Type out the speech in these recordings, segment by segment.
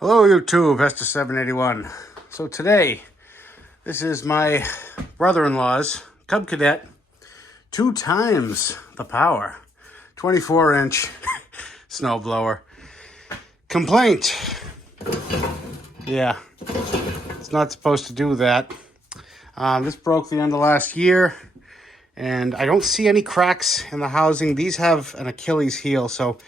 Hello YouTube, Esther781. So today, this is my brother-in-law's Cub Cadet, 2 times the power, 24-inch snowblower. Complaint. Yeah, it's not supposed to do that. This broke the end of last year, and I don't see any cracks in the housing. These have an Achilles heel, so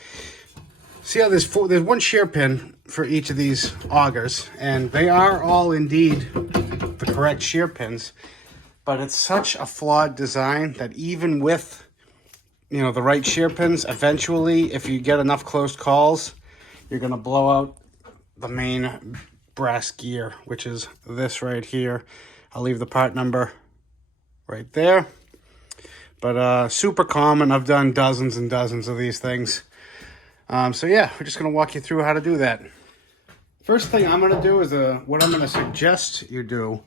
see how there's one shear pin for each of these augers, and they are all indeed the correct shear pins, but it's such a flawed design that even with, the right shear pins, eventually, if you get enough close calls, you're going to blow out the main brass gear, which is this right here. I'll leave the part number right there. But super common. I've done dozens and dozens of these things. So yeah, we're just going to walk you through how to do that. First thing I'm going to do is, what I'm going to suggest you do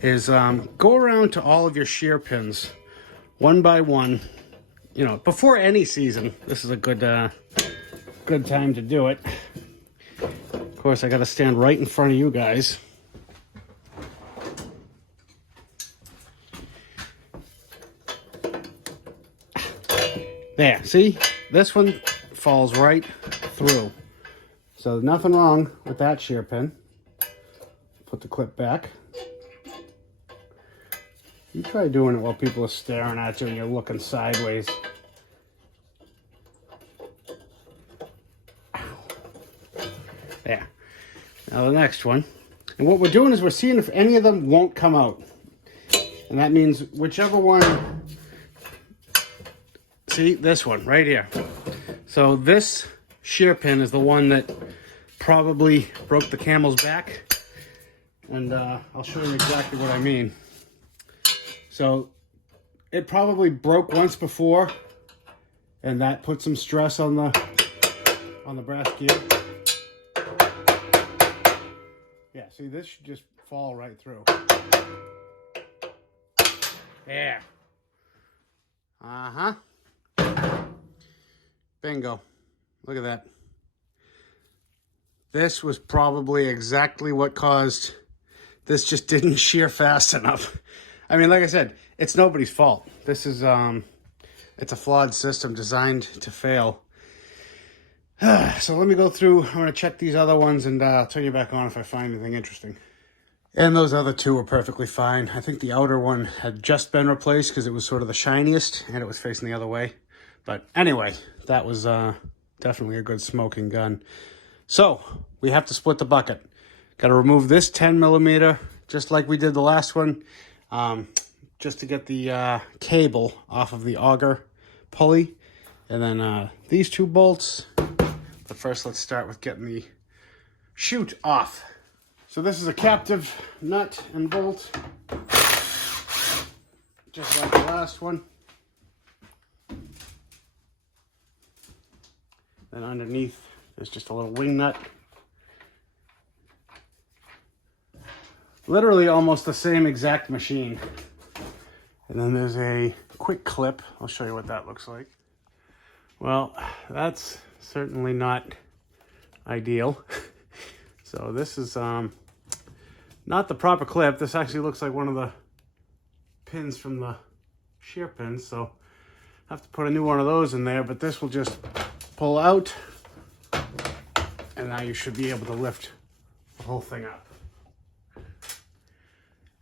is go around to all of your shear pins one by one. Before any season, this is a good time to do it. Of course, I got to stand right in front of you guys. There, see? This one falls right through. So nothing wrong with that shear pin. Put the clip back. You try doing it while people are staring at you and you're looking sideways. Ow. There. Now the next one. And what we're doing is we're seeing if any of them won't come out. And that means whichever one. See, this one right here. So this shear pin is the one that probably broke the camel's back, and I'll show you exactly what I mean. So it probably broke once before, and that put some stress on the brass gear. Yeah, see, this should just fall right through. There. Uh-huh. Bingo. Look at that. This was probably exactly what caused this just didn't shear fast enough. I mean, like I said, it's nobody's fault. This is, it's a flawed system designed to fail. So let me go through. I'm going to check these other ones and I'll turn you back on if I find anything interesting. And those other two were perfectly fine. I think the outer one had just been replaced because it was sort of the shiniest and it was facing the other way. But anyway, that was definitely a good smoking gun. So we have to split the bucket. Got to remove this 10 millimeter, just like we did the last one, just to get the cable off of the auger pulley. And then these 2 bolts. But first, let's start with getting the chute off. So this is a captive nut and bolt, just like the last one. Then underneath, there's just a little wing nut. Literally almost the same exact machine. And then there's a quick clip. I'll show you what that looks like. Well, that's certainly not ideal. So this is not the proper clip. This actually looks like one of the pins from the shear pins. So I have to put a new one of those in there, but this will just pull out, and now you should be able to lift the whole thing up.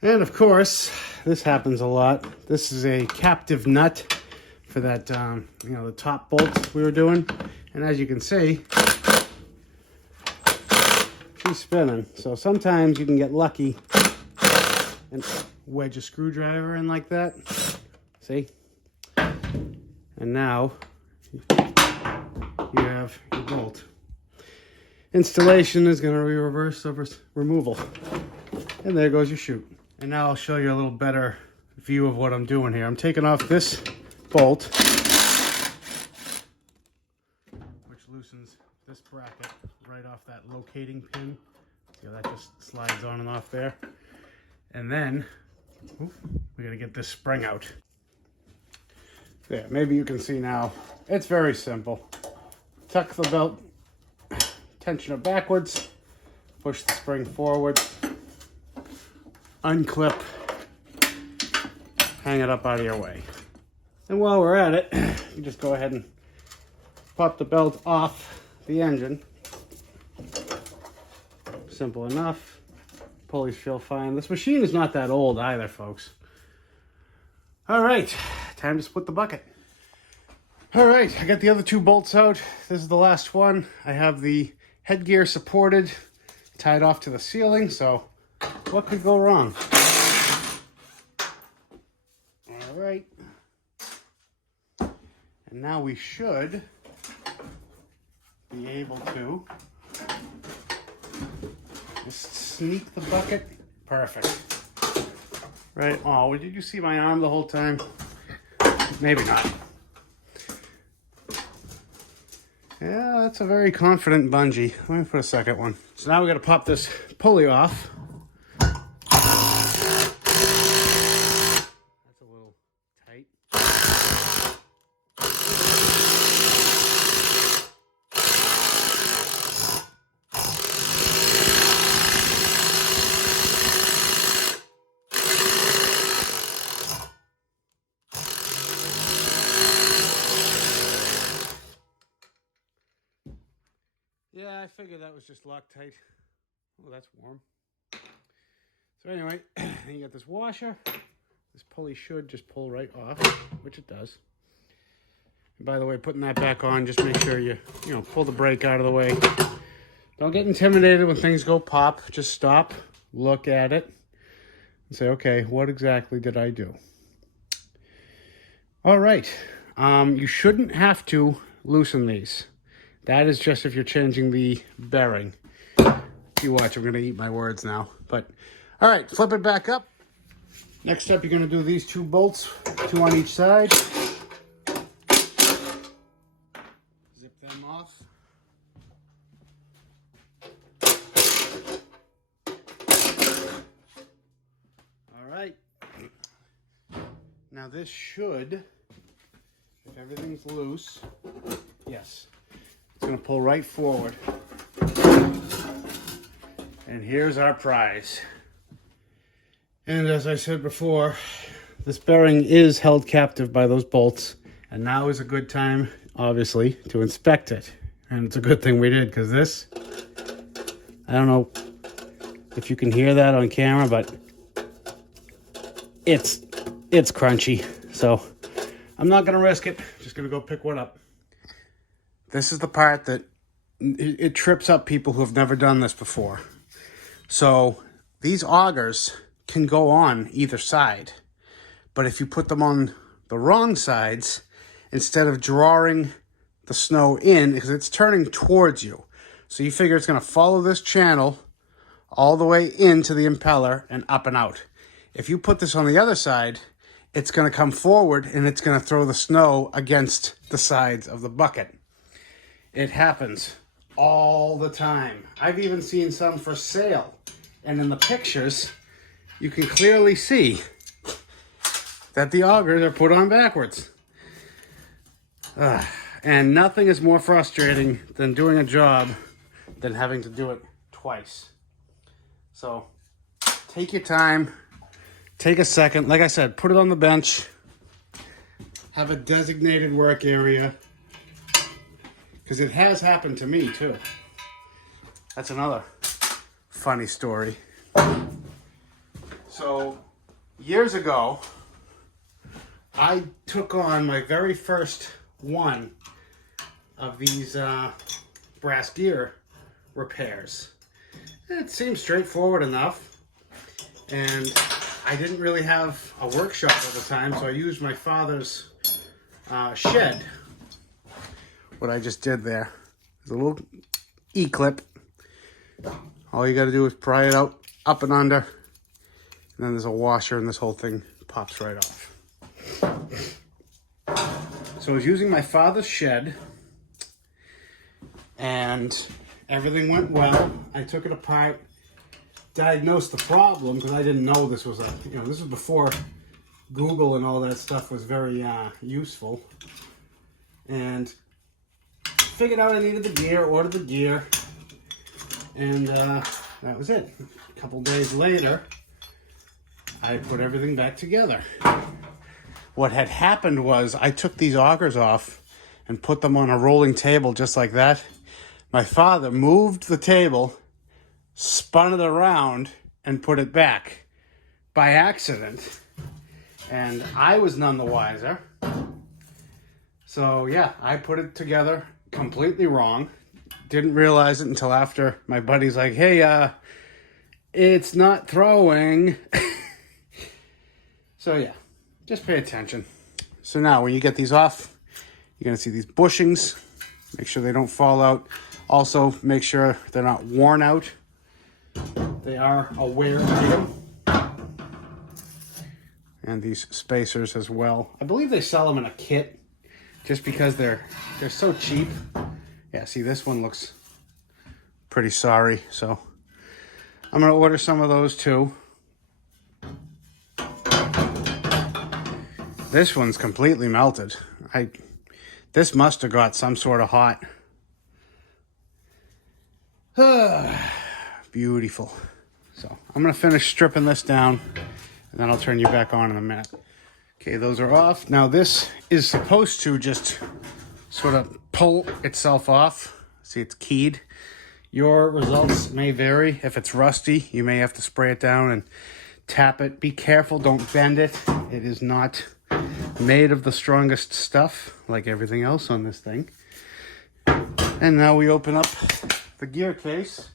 And of course, this happens a lot. This is a captive nut for that, the top bolt we were doing. And as you can see, she's spinning. So sometimes you can get lucky and wedge a screwdriver in like that. See? And now you have your bolt. Installation is going to be reverse over removal. And there goes your chute. And now I'll show you a little better view of what I'm doing here. I'm taking off this bolt, which loosens this bracket right off that locating pin. See how that just slides on and off there. And then we got to get this spring out. There, maybe you can see now. It's very simple. Tuck the belt, tension it backwards, push the spring forward, unclip, hang it up out of your way. And while we're at it, you just go ahead and pop the belt off the engine. Simple enough. Pulleys feel fine. This machine is not that old either, folks. All right, time to split the bucket. All right, I got the other 2 bolts out. This is the last one. I have the headgear supported, tied off to the ceiling, so what could go wrong? All right. And now we should be able to just sneak the bucket. Perfect. Right. Oh, did you see my arm the whole time? Maybe not. Yeah, that's a very confident bungee. Let me put a second one. So now we got to pop this pulley off. That's a little tight. Yeah, I figured that was just Loctite. Oh, that's warm. So anyway, you got this washer. This pulley should just pull right off, which it does. And by the way, putting that back on, just make sure you pull the brake out of the way. Don't get intimidated when things go pop. Just stop, look at it, and say, okay, what exactly did I do? All right. You shouldn't have to loosen these. That is just if you're changing the bearing. You watch, I'm going to eat my words now. But, all right, flip it back up. Next step, you're going to do these 2 bolts, 2 on each side. Zip them off. All right. Now this should, if everything's loose, yes. It's going to pull right forward. And here's our prize. And as I said before, this bearing is held captive by those bolts. And now is a good time, obviously, to inspect it. And it's a good thing we did, because this, I don't know if you can hear that on camera, but it's crunchy. So I'm not going to risk it. Just going to go pick one up. This is the part that it trips up people who have never done this before. So these augers can go on either side. But if you put them on the wrong sides, instead of drawing the snow in, because it's turning towards you. So you figure it's going to follow this channel all the way into the impeller and up and out. If you put this on the other side, it's going to come forward and it's going to throw the snow against the sides of the bucket. It happens all the time. I've even seen some for sale. And in the pictures, you can clearly see that the augers are put on backwards. And nothing is more frustrating than doing a job than having to do it twice. So take your time, take a second. Like I said, put it on the bench, have a designated work area, because it has happened to me too. That's another funny story. So years ago, I took on my very first one of these brass gear repairs. It seemed straightforward enough, and I didn't really have a workshop at the time, so I used my father's shed. What I just did there is a little E-clip. All you got to do is pry it out, up and under, and then there's a washer, and this whole thing pops right off. So I was using my father's shed, and everything went well. I took it apart, diagnosed the problem, because I didn't know this was this was before Google and all that stuff was very useful. And figured out I needed the gear, ordered the gear, and That was it. A couple days later, I put everything back together. What had happened was I took these augers off and put them on a rolling table just like that. My father moved the table, spun it around, and put it back by accident. And I was none the wiser. So yeah, I put it together completely wrong. Didn't realize it until after my buddy's like, hey, it's not throwing. So yeah, just pay attention. So now when you get these off, you're gonna see these bushings. Make sure they don't fall out. Also, make sure they're not worn out. They are a wear item. And these spacers as well. I believe they sell them in a kit just because they're so cheap. Yeah, see, this one looks pretty sorry, so I'm gonna order some of those too. This one's completely melted. This must have got some sort of hot. Beautiful. So I'm gonna finish stripping this down and then I'll turn you back on in a minute. Okay, those are off. Now this is supposed to just sort of pull itself off. See, it's keyed. Your results may vary. If it's rusty, you may have to spray it down and tap it. Be careful, don't bend it. It is not made of the strongest stuff, like everything else on this thing. And now we open up the gear case.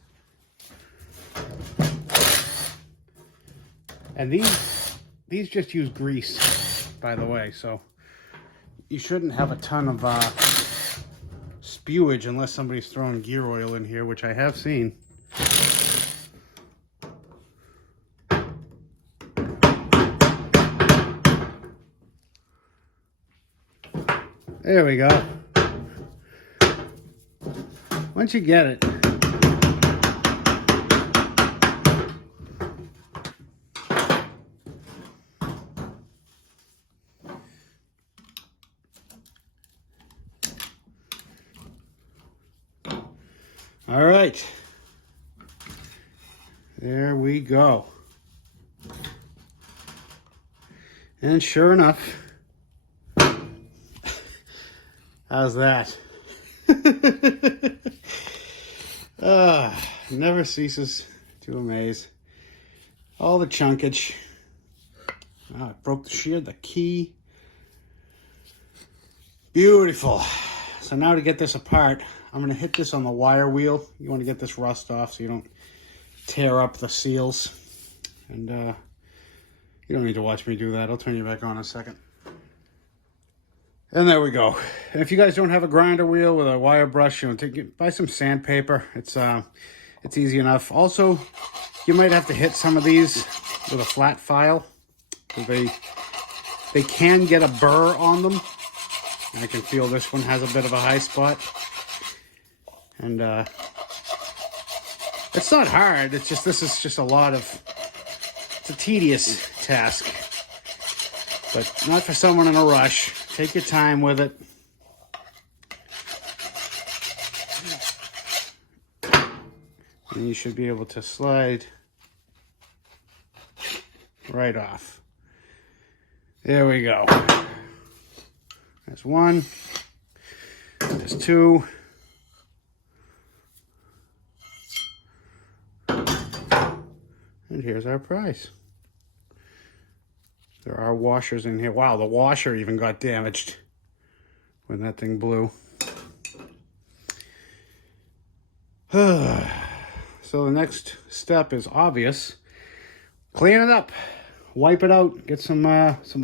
And these just use grease, by the way, so you shouldn't have a ton of spewage unless somebody's throwing gear oil in here, which I have seen. There we go. Once you get it, all right, there we go. And sure enough, how's that? Never ceases to amaze. All the chunkage. I broke the key. Beautiful. So now to get this apart, I'm going to hit this on the wire wheel. You want to get this rust off so you don't tear up the seals. And you don't need to watch me do that. I'll turn you back on in a second. And there we go. And if you guys don't have a grinder wheel with a wire brush, you know, buy some sandpaper. It's easy enough. Also, you might have to hit some of these with a flat file. They can get a burr on them. And I can feel this one has a bit of a high spot. And it's not hard. It's just, this is just it's a tedious task. But not for someone in a rush. Take your time with it. And you should be able to slide right off. There we go. There's one. There's two. And here's our prize. There are washers in here. Wow, the washer even got damaged when that thing blew. So the next step is obvious. Clean it up. Wipe it out. Get some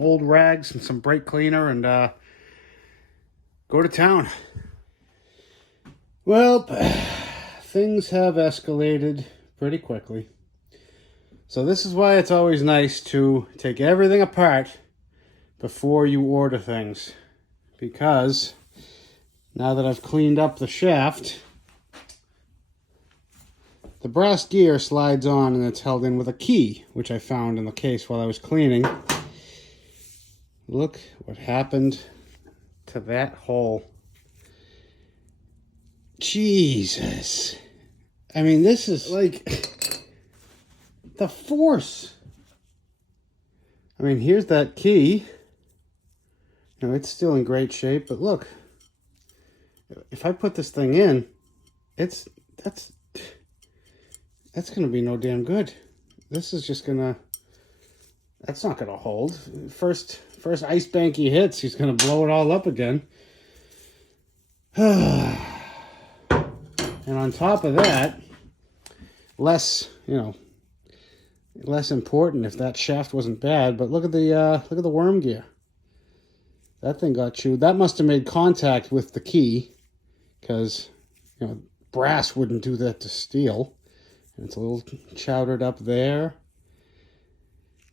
old rags and some brake cleaner and go to town. Well, things have escalated pretty quickly. So this is why it's always nice to take everything apart before you order things. Because now that I've cleaned up the shaft, the brass gear slides on and it's held in with a key, which I found in the case while I was cleaning. Look what happened to that hole. Jesus. I mean, this is like... the force. I mean, here's that key. You know, it's still in great shape, but look, if I put this thing in, that's gonna be no damn good. This is just gonna, that's not gonna hold. First ice bank he hits, he's gonna blow it all up again. And on top of that, less important if that shaft wasn't bad, but look at the worm gear. That thing got chewed. That must have made contact with the key, because, you know, brass wouldn't do that to steel. And it's a little chowdered up there.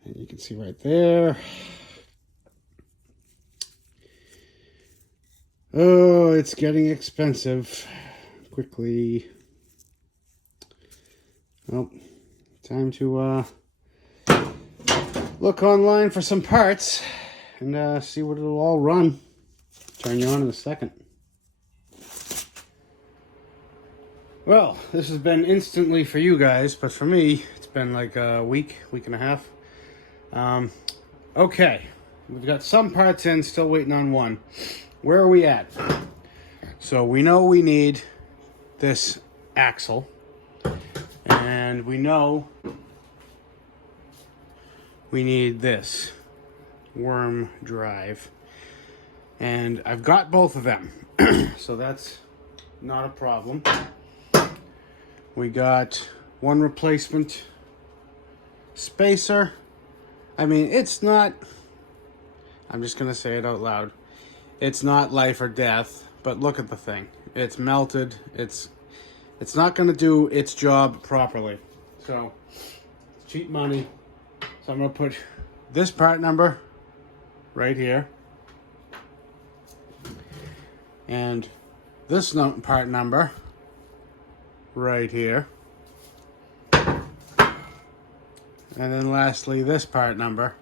And you can see right there. Oh, it's getting expensive. Quickly. Well, time to look online for some parts and see what it'll all run. Turn you on in a second. Well, this has been instantly for you guys, but for me, it's been like a week and a half. Okay, we've got some parts in, still waiting on one. Where are we at? So we know we need this axle, and we know we need this worm drive, and I've got both of them. So that's not a problem. We got one replacement spacer. I mean, it's not, I'm just gonna say it out loud, it's not life or death, but look at the thing. It's melted. It's not gonna do its job properly. So, cheap money. So I'm gonna put this part number right here, and this part number right here, and then lastly this part number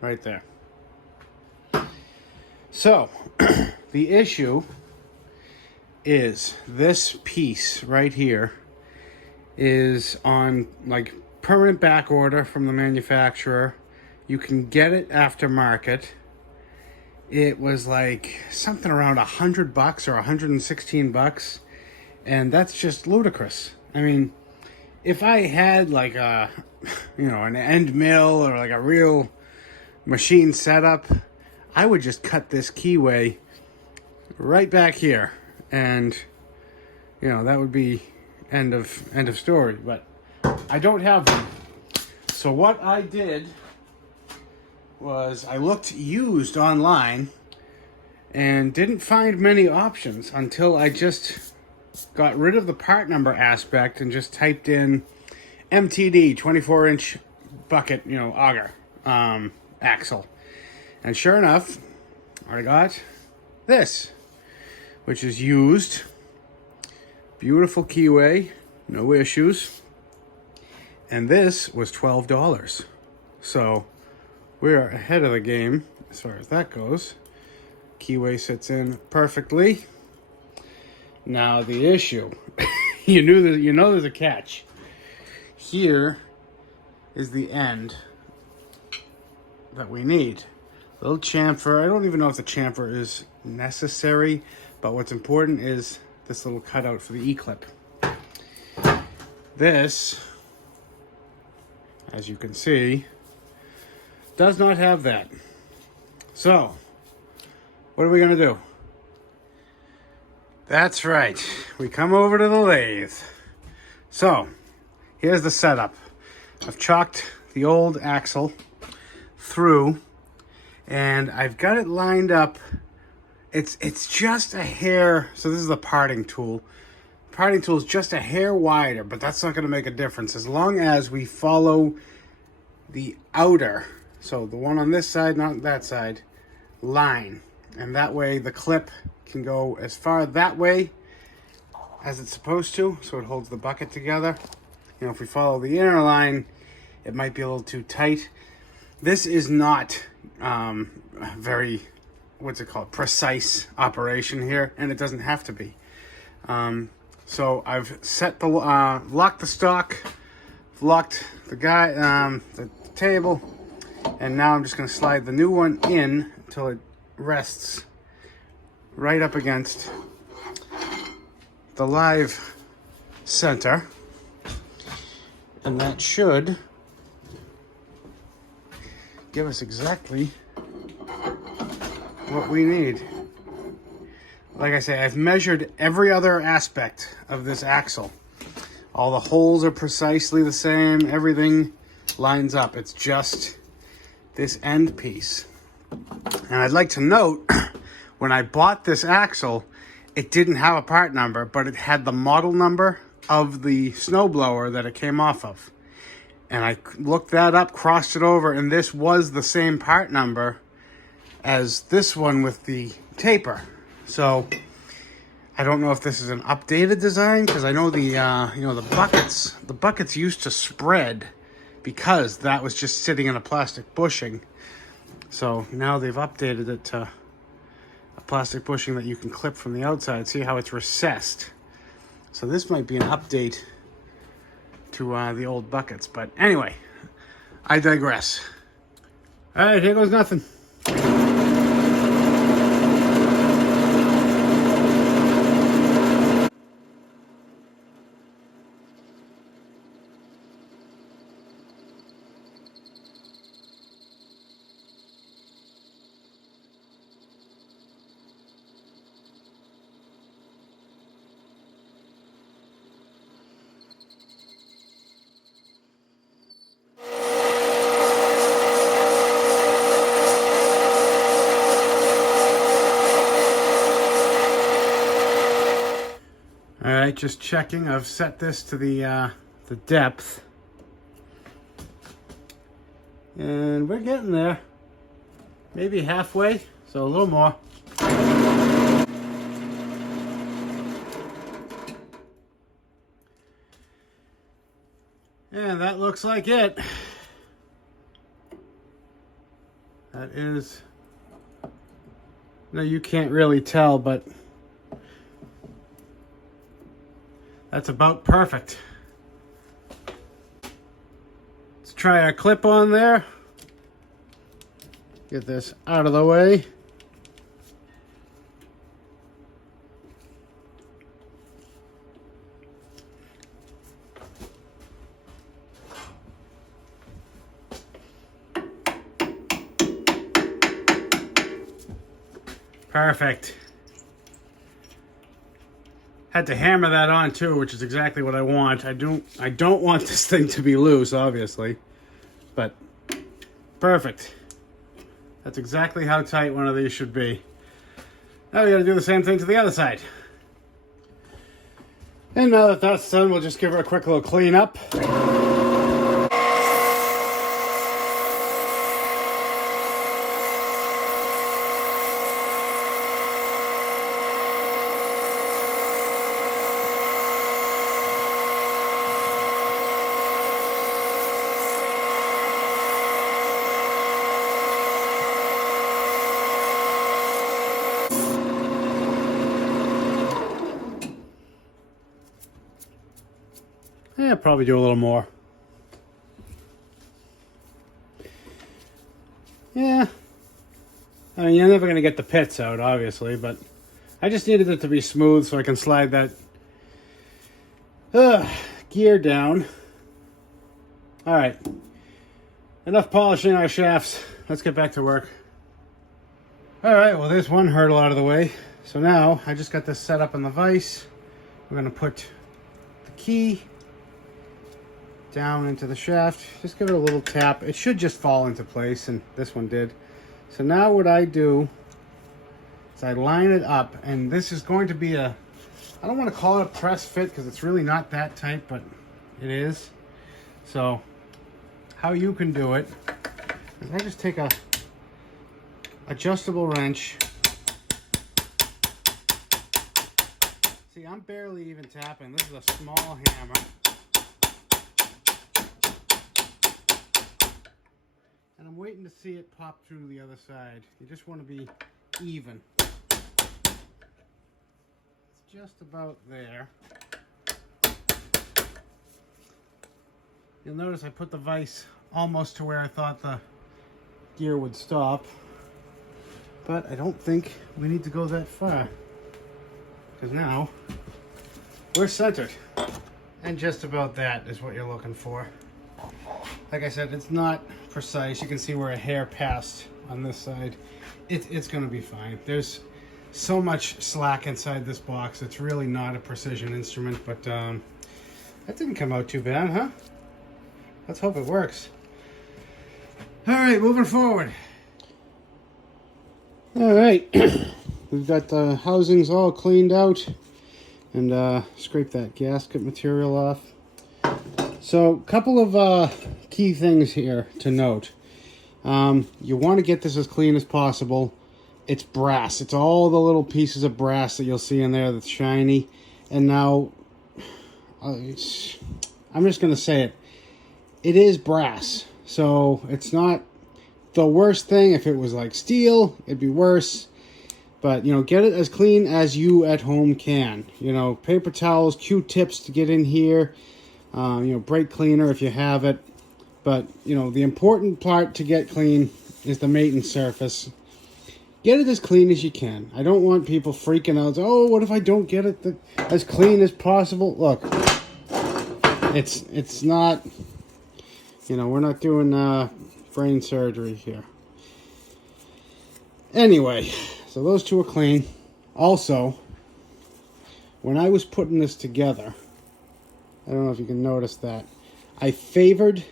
right there. So the issue is this piece right here is on like permanent back order from the manufacturer. You can get it aftermarket. It was like something around $100 or $116, and that's just ludicrous. I mean, if I had like a, an end mill or like a real machine setup, I would just cut this keyway right back here, and that would be end of story. But I don't have them. So what I did was I looked used online and didn't find many options until I just got rid of the part number aspect and just typed in MTD 24-inch bucket, auger axle. And sure enough, I got this, which is used. Beautiful keyway, no issues. And this was $12. So we're ahead of the game as far as that goes. Keyway sits in perfectly. Now the issue, you know there's a catch. Here is the end that we need. Little chamfer. I don't even know if the chamfer is necessary, but what's important is this little cutout for the E-clip. This, as you can see, does not have that. So, what are we going to do? That's right. We come over to the lathe. So, here's the setup. I've chalked the old axle through, and I've got it lined up. It's just a hair. So this is the parting tool. Parting tool is just a hair wider, but that's not going to make a difference as long as we follow the outer, so the one on this side, not that side, line. And that way the clip can go as far that way as it's supposed to, so it holds the bucket together. If we follow the inner line, it might be a little too tight. This is not very, precise operation here, and it doesn't have to be. So I've set the locked the stock locked the table, and now I'm just going to slide the new one in until it rests right up against the live center, and that should give us exactly what we need. Like I say, I've measured every other aspect of this axle. All the holes are precisely the same. Everything lines up. It's just this end piece. And I'd like to note, when I bought this axle, it didn't have a part number, but it had the model number of the snowblower that it came off of. And I looked that up, crossed it over, and this was the same part number as this one with the taper. So I don't know if this is an updated design, because I know the buckets used to spread because that was just sitting in a plastic bushing. So now they've updated it to a plastic bushing that you can clip from the outside. See how it's recessed. So this might be an update to the old buckets. But anyway, I digress. All right, here goes nothing. All right, just checking. I've set this to the depth, and we're getting there. Maybe halfway, so a little more. And that looks like it. That is, no, you can't really tell, but that's about perfect. Let's try our clip on there. Get this out of the way. Perfect. Had to hammer that on too, which is exactly what I want. I don't want this thing to be loose, obviously, but perfect. That's exactly how tight one of these should be. Now we got to do the same thing to the other side. And now that that's done, we'll just give her a quick little clean up. Yeah, probably do a little more. Yeah. I mean, you're never going to get the pits out, obviously, but I just needed it to be smooth so I can slide that gear down. All right. Enough polishing our shafts. Let's get back to work. All right, well, there's one hurdle out of the way. So now I just got this set up in the vise. We're going to put the key down into the shaft. Just give it a little tap. It should just fall into place, and this one did. So now what I do is I line it up, and this is going to be I don't want to call it a press fit because it's really not that tight, but it is. So how you can do it is I just take a adjustable wrench. See, I'm barely even tapping. This is a small hammer. And I'm waiting to see it pop through the other side. You just want to be even. It's just about there. You'll notice I put the vise almost to where I thought the gear would stop, but I don't think we need to go that far, because now we're centered, and just about that is what you're looking for. Like I said, it's not precise. You can see where a hair passed on this side. It's going to be fine. There's so much slack inside this box. It's really not a precision instrument, but that didn't come out too bad, huh? Let's hope it works. All right, moving forward. All right, we've got the housings all cleaned out and scraped that gasket material off. So, a couple of key things here to note. You want to get this as clean as possible. It's brass. It's all the little pieces of brass that you'll see in there that's shiny. And now, I'm just going to say it. It is brass. So, it's not the worst thing. If it was like steel, it'd be worse. But, you know, get it as clean as you at home can. You know, paper towels, Q-tips to get in here. You know, brake cleaner if you have it. But, you know, the important part to get clean is the maintenance surface. Get it as clean as you can. I don't want people freaking out. Oh, what if I don't get it as clean as possible? Look, it's not, you know, we're not doing brain surgery here. Anyway, so those two are clean. Also, when I was putting this together, I don't know if you can notice that, I favored,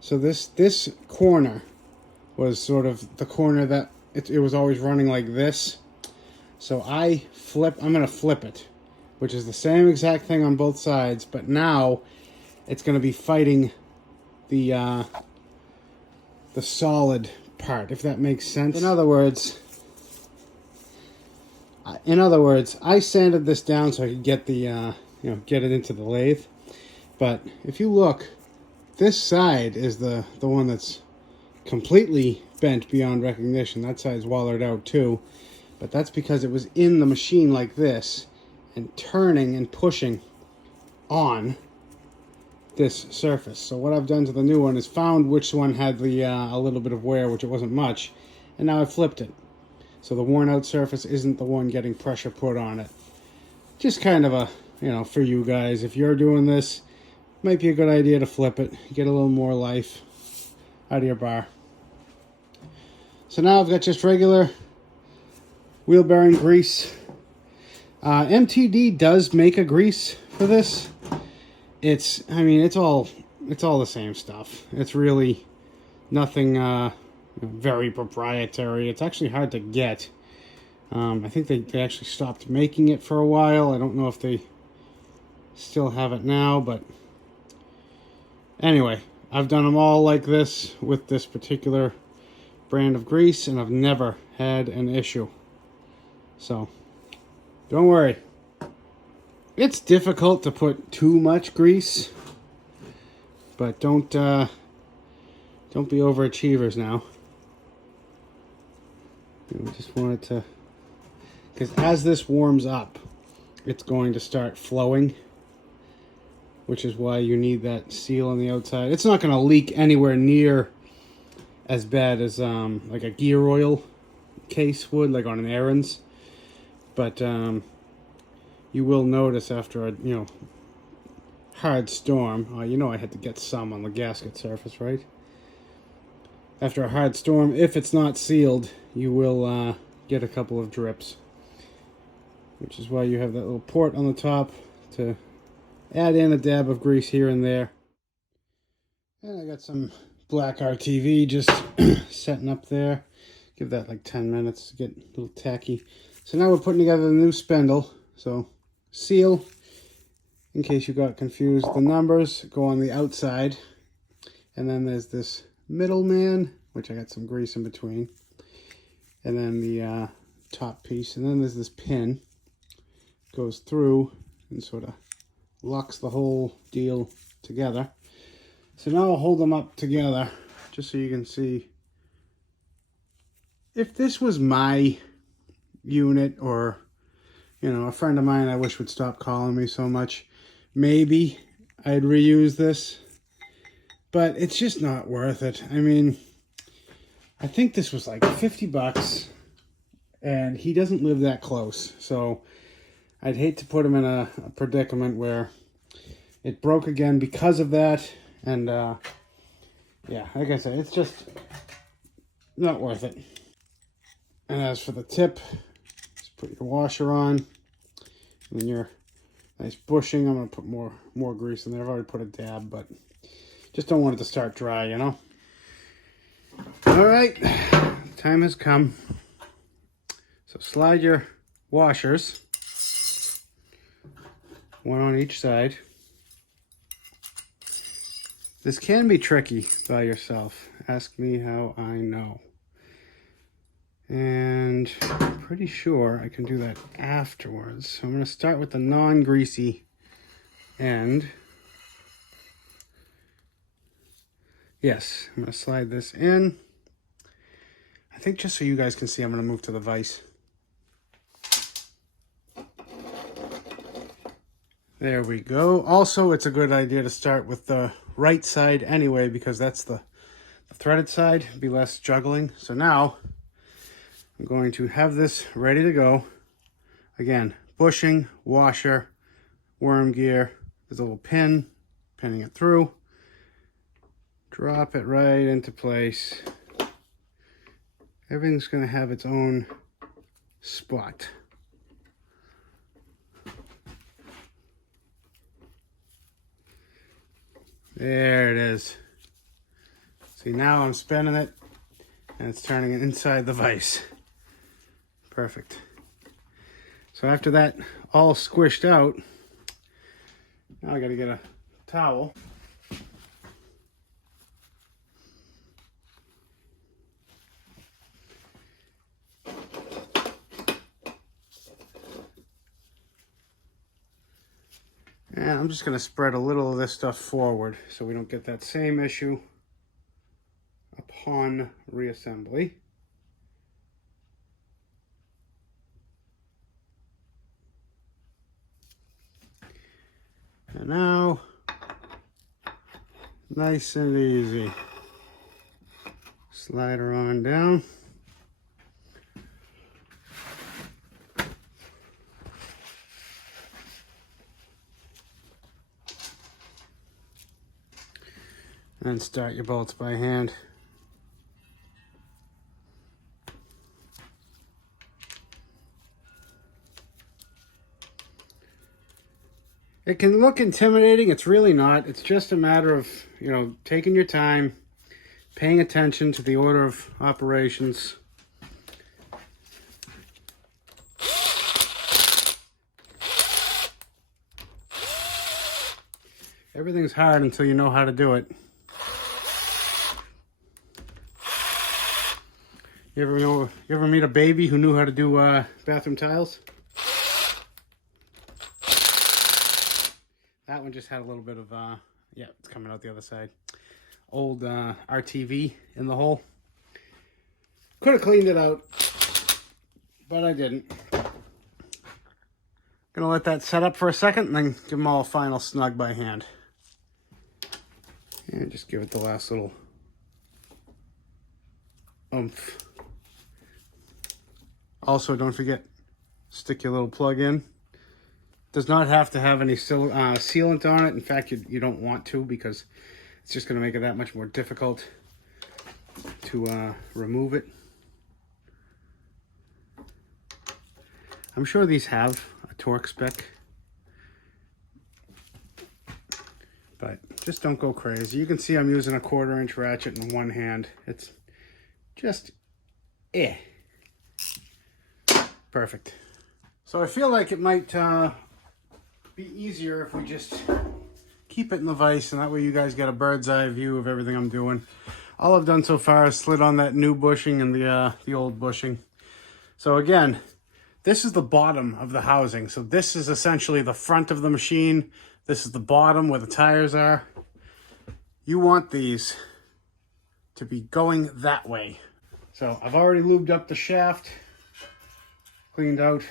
so this corner was sort of the corner that it was always running like this. So I'm going to flip it, which is the same exact thing on both sides, but now it's going to be fighting the solid part, if that makes sense. In other words, I sanded this down so I could get the get it into the lathe. But if you look, this side is the one that's completely bent beyond recognition. That side's wallered out too, but that's because it was in the machine like this and turning and pushing on this surface. So what I've done to the new one is found which one had the a little bit of wear, which it wasn't much, and now I've flipped it. So the worn out surface isn't the one getting pressure put on it. Just kind of a, you know, for you guys, if you're doing this, might be a good idea to flip it. Get a little more life out of your bar. So now I've got just regular wheel bearing grease. MTD does make a grease for this. It's all the same stuff. It's really nothing very proprietary. It's actually hard to get. I think they actually stopped making it for a while. I don't know if they still have it now, but anyway, I've done them all like this with this particular brand of grease, and I've never had an issue. So, don't worry. It's difficult to put too much grease, but don't be overachievers now. We just want it to, because as this warms up, it's going to start flowing, which is why you need that seal on the outside. It's not going to leak anywhere near as bad as like a gear oil case would, like on an Aaron's, but you will notice after a hard storm. I had to get some on the gasket surface, right? After a hard storm, if it's not sealed, you will get a couple of drips, which is why you have that little port on the top to add in a dab of grease here and there. And I got some black RTV just setting up there. Give that like 10 minutes to get a little tacky. So now we're putting together the new spindle. So seal, in case you got confused, the numbers go on the outside. And then there's this middleman, which I got some grease in between. And then the top piece. And then there's this pin. Goes through and sort of locks the whole deal together. So now I'll hold them up together just so you can see. If this was my unit, or a friend of mine I wish would stop calling me so much, maybe I'd reuse this. but it's just not worth it. I mean, I think this was like 50 bucks, and he doesn't live that close. So I'd hate to put him in a predicament where it broke again because of that. And yeah, like I said, it's just not worth it. And as for the tip, just put your washer on, and then your nice bushing. I'm going to put more grease in there. I've already put a dab, but just don't want it to start dry, you know. All right, time has come. So slide your washers, one on each side. This can be tricky by yourself. Ask me how I know. And I'm pretty sure I can do that afterwards. So I'm going to start with the non-greasy end. Yes, I'm going to slide this in. I think just so you guys can see, I'm going to move to the vise. There we go. Also, it's a good idea to start with the right side anyway, because that's the threaded side. Be less juggling. So now I'm going to have this ready to go. Again, bushing, washer, worm gear. There's a little pin, pinning it through. Drop it right into place. Everything's going to have its own spot. There it is. See, now I'm spinning it, and it's turning it inside the vise. Perfect. So after that all squished out, now I got to get a towel. And I'm just going to spread a little of this stuff forward so we don't get that same issue upon reassembly. And now, nice and easy. Slide her on down. And start your bolts by hand. It can look intimidating. It's really not. It's just a matter of, you know, taking your time, paying attention to the order of operations. Everything's hard until you know how to do it. You ever meet a baby who knew how to do bathroom tiles? That one just had a little bit of, yeah, it's coming out the other side. Old RTV in the hole. Could have cleaned it out, but I didn't. Gonna let that set up for a second and then give them all a final snug by hand. And just give it the last little oomph. Also, don't forget, stick your little plug in. Does not have to have any sealant on it. In fact, you don't want to, because it's just going to make it that much more difficult to remove it. I'm sure these have a torque spec, but just don't go crazy. You can see I'm using a 1/4 inch ratchet in one hand. It's just perfect. So I feel like it might be easier if we just keep it in the vise, and that way you guys get a bird's eye view of everything I'm doing. All I've done so far is slid on that new bushing and the old bushing. So again, this is the bottom of the housing. So this is essentially the front of the machine. This is the bottom where the tires are. You want these to be going that way. So I've already lubed up the shaft, cleaned out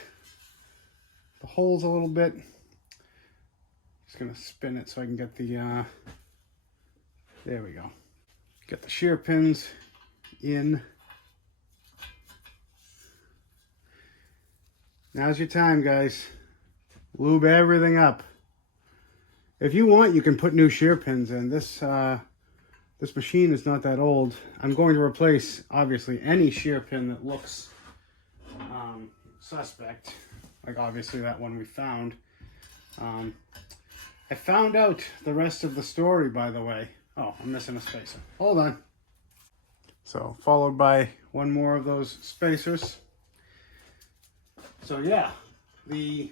the holes a little bit. Just gonna spin it so I can get the There we go. Got the shear pins in. Now's your time, guys. Lube everything up. If you want, you can put new shear pins in. This machine is not that old. I'm going to replace, obviously, any shear pin that looks suspect. Like, obviously, that one we found. I found out the rest of the story, by the way. Oh, I'm missing a spacer. Hold on. So, followed by one more of those spacers. So, yeah, the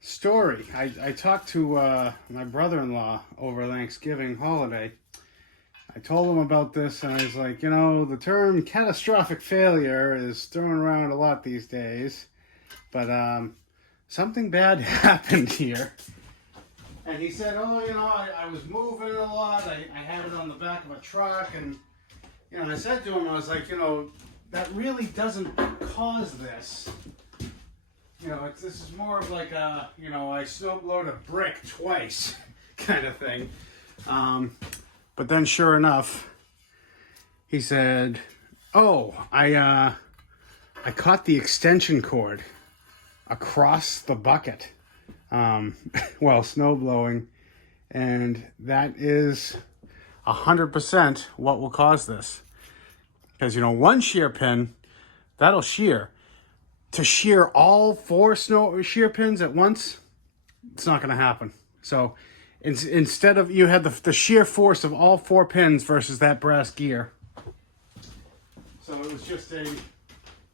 story. I talked to my brother-in-law over Thanksgiving holiday. I told him about this, and I was like, you know, the term catastrophic failure is thrown around a lot these days, but something bad happened here. And he said, oh, you know, I was moving a lot. I had it on the back of a truck, and, you know, I said to him, I was like, you know, that really doesn't cause this. You know, this is more of like a, you know, I snowblowed a brick twice kind of thing. But then sure enough, he said, oh, I caught the extension cord across the bucket while snowblowing. And that is 100% what will cause this. Because, you know, one shear pin, that'll shear. To shear all 4 shear pins at once, it's not going to happen. So instead of, you had the shear force of all 4 pins versus that brass gear. So it was just a, you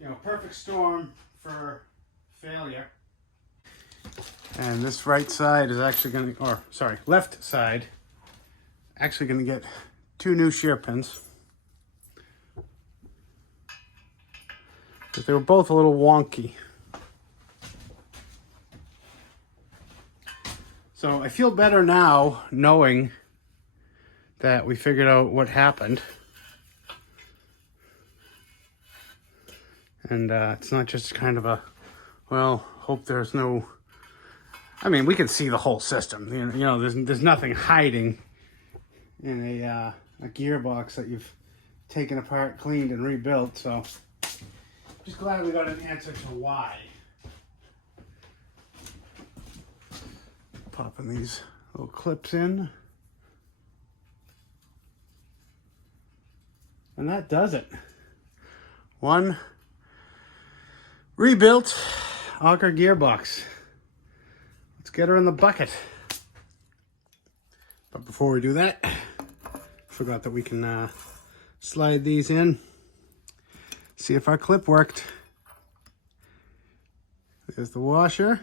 know, perfect storm for failure. And this right side is actually going to, or sorry, left side, actually going to get 2 new shear pins. But they were both a little wonky. So I feel better now knowing that we figured out what happened. And it's not just kind of a, well, hope there's no, I mean, we can see the whole system. You know, there's nothing hiding in a gearbox that you've taken apart, cleaned, and rebuilt. So just glad we got an answer to why. Popping these little clips in. And that does it. One rebuilt auger gearbox. Let's get her in the bucket. But before we do that, forgot that we can slide these in. See if our clip worked. There's the washer.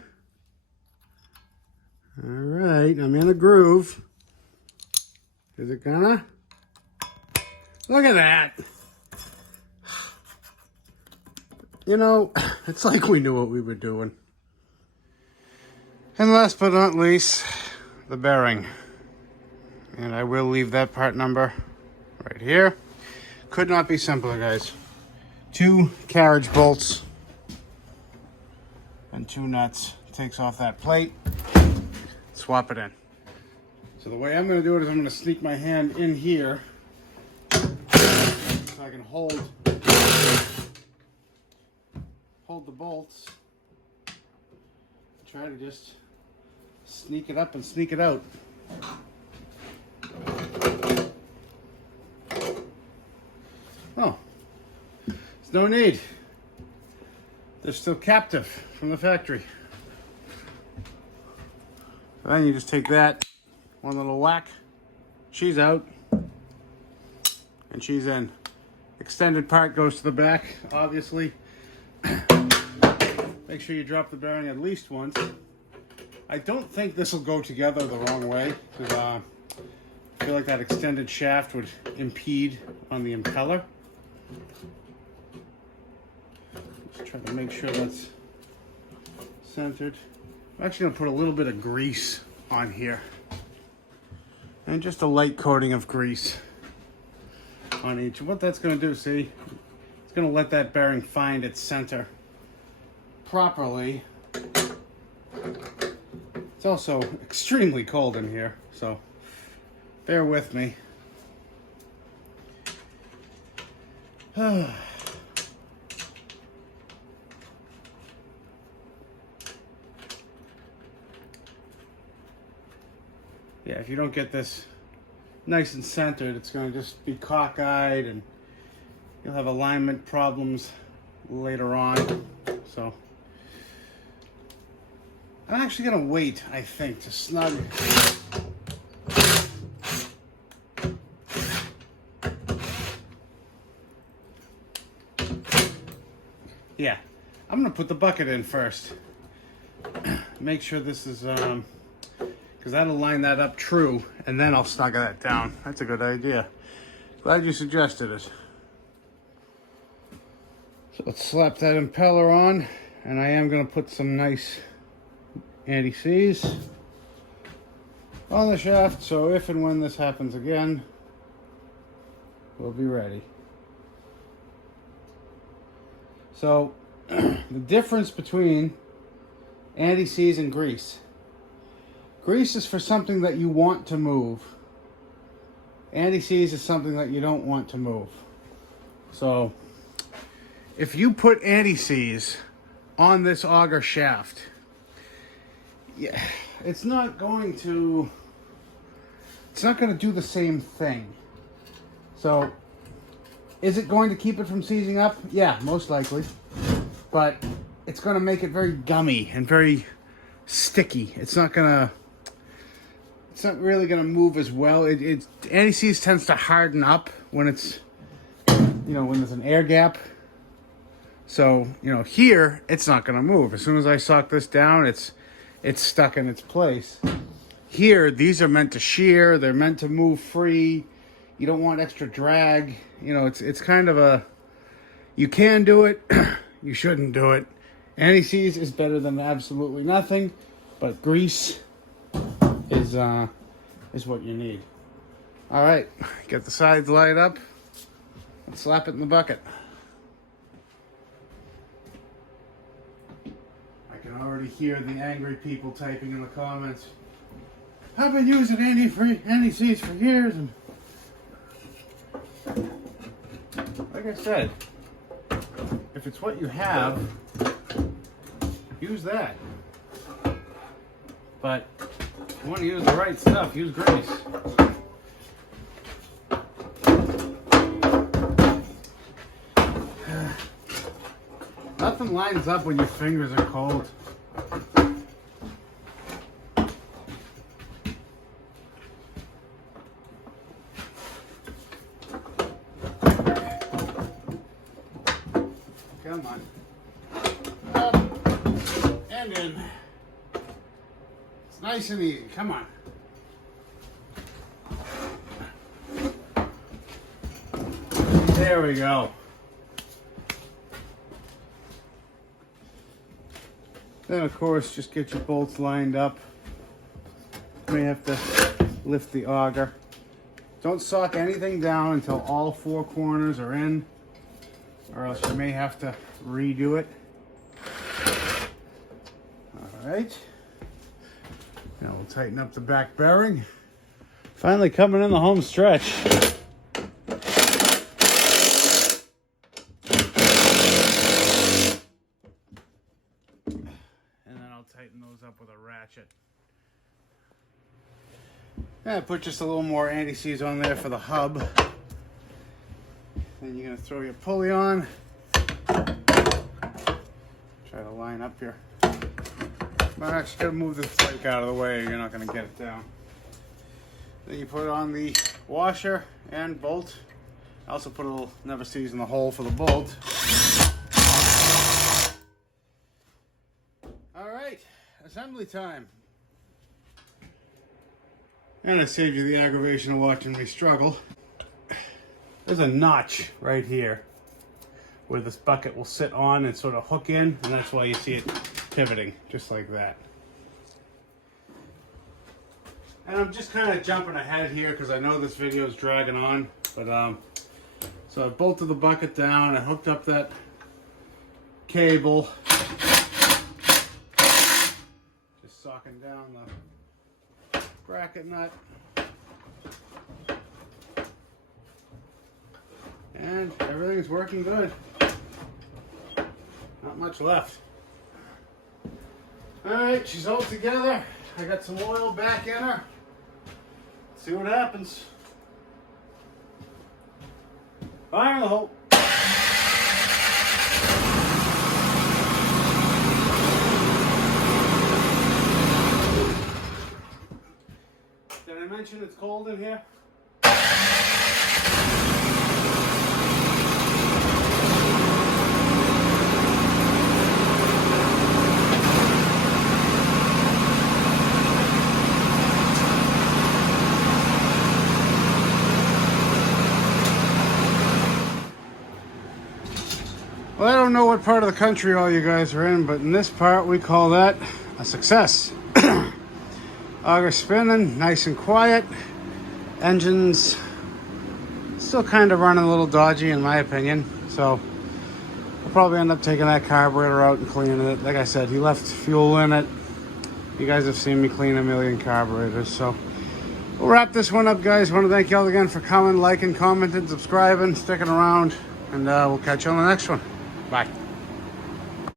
All right, I'm in a groove. Is it gonna? Look at that. You know, it's like we knew what we were doing. And last but not least, the bearing. And I will leave that part number right here. Could not be simpler, guys. 2 carriage bolts and 2 nuts. Takes off that plate. Swap it in. So the way I'm going to do it is I'm going to sneak my hand in here so I can hold the bolts. Try to just sneak it up and sneak it out. Oh, there's no need. They're still captive from the factory. So then you just take that, one little whack, she's out, and she's in. Extended part goes to the back, obviously. Make sure you drop the bearing at least once. I don't think this will go together the wrong way, because I feel like that extended shaft would impede on the impeller. Just try to make sure that's centered. I'm actually going to put a little bit of grease on here. And just a light coating of grease on each. What that's going to do, see, it's going to let that bearing find its center properly. It's also extremely cold in here, so Bear with me. Yeah, if you don't get this nice and centered, it's going to just be cockeyed and you'll have alignment problems later on. So I'm actually going to wait, I think, to snug. Yeah, I'm going to put the bucket in first. Make sure this is, because that'll line that up true, and then I'll snug that down. That's a good idea. Glad you suggested it. So let's slap that impeller on, and I am going to put some nice anti-seize on the shaft, so if and when this happens again, we'll be ready. So the difference between anti-seize and grease. Grease is for something that you want to move. Anti-seize is something that you don't want to move. So if you put anti-seize on this auger shaft, yeah, it's not going to do the same thing. So is it going to keep it from seizing up? Yeah, most likely. But it's going to make it very gummy and very sticky. It's not really going to move as well. Anti-seize tends to harden up when it's, when there's an air gap. So, here, it's not going to move. As soon as I sock this down, it's stuck in its place. Here, these are meant to shear. They're meant to move free. You don't want extra drag. It's kind of a, you can do it, you shouldn't do it. Anti-seize is better than absolutely nothing, but grease is what you need. All right, get the sides lined up and slap it in the bucket. I can already hear the angry people typing in the comments. I've been using anti-seize for years, and like I said, if it's what you have, use that. But if you want to use the right stuff, use grease. Nothing lines up when your fingers are cold. Come on. Up and in. It's nice and easy. Come on. There we go. Then, of course, just get your bolts lined up. You may have to lift the auger. Don't sock anything down until all four corners are in, or else you may have to redo it. All right. Now we'll tighten up the back bearing. Finally coming in the home stretch. And then I'll tighten those up with a ratchet. And put just a little more anti-seize on there for the hub. Then you're going to throw your pulley on. Try to line up your... But I actually got to move this flake out of the way, or you're not going to get it down. Then you put on the washer and bolt. I also put a little never seize in the hole for the bolt. All right, assembly time. And I saved you the aggravation of watching me struggle. There's a notch right here where this bucket will sit on and sort of hook in, and that's why you see it pivoting, just like that. And I'm just kind of jumping ahead here because I know this video is dragging on, but so I bolted the bucket down, I hooked up that cable, just socking down the bracket nut. everything's working good. Not much left. Alright, she's all together. I got some oil back in her. See what happens. Fire in the hole. Did I mention it's cold in here? Well, I don't know what part of the country all you guys are in, but in this part we call that a success. Auger spinning, nice and quiet. Engine's still kind of running a little dodgy in my opinion, so we'll probably end up taking that carburetor out and cleaning it. Like I said, he left fuel in it. You guys have seen me clean a million carburetors, so we'll wrap this one up, guys. I want to thank y'all again for coming, liking, commenting, subscribing, sticking around, and we'll catch you on the next one. Bye.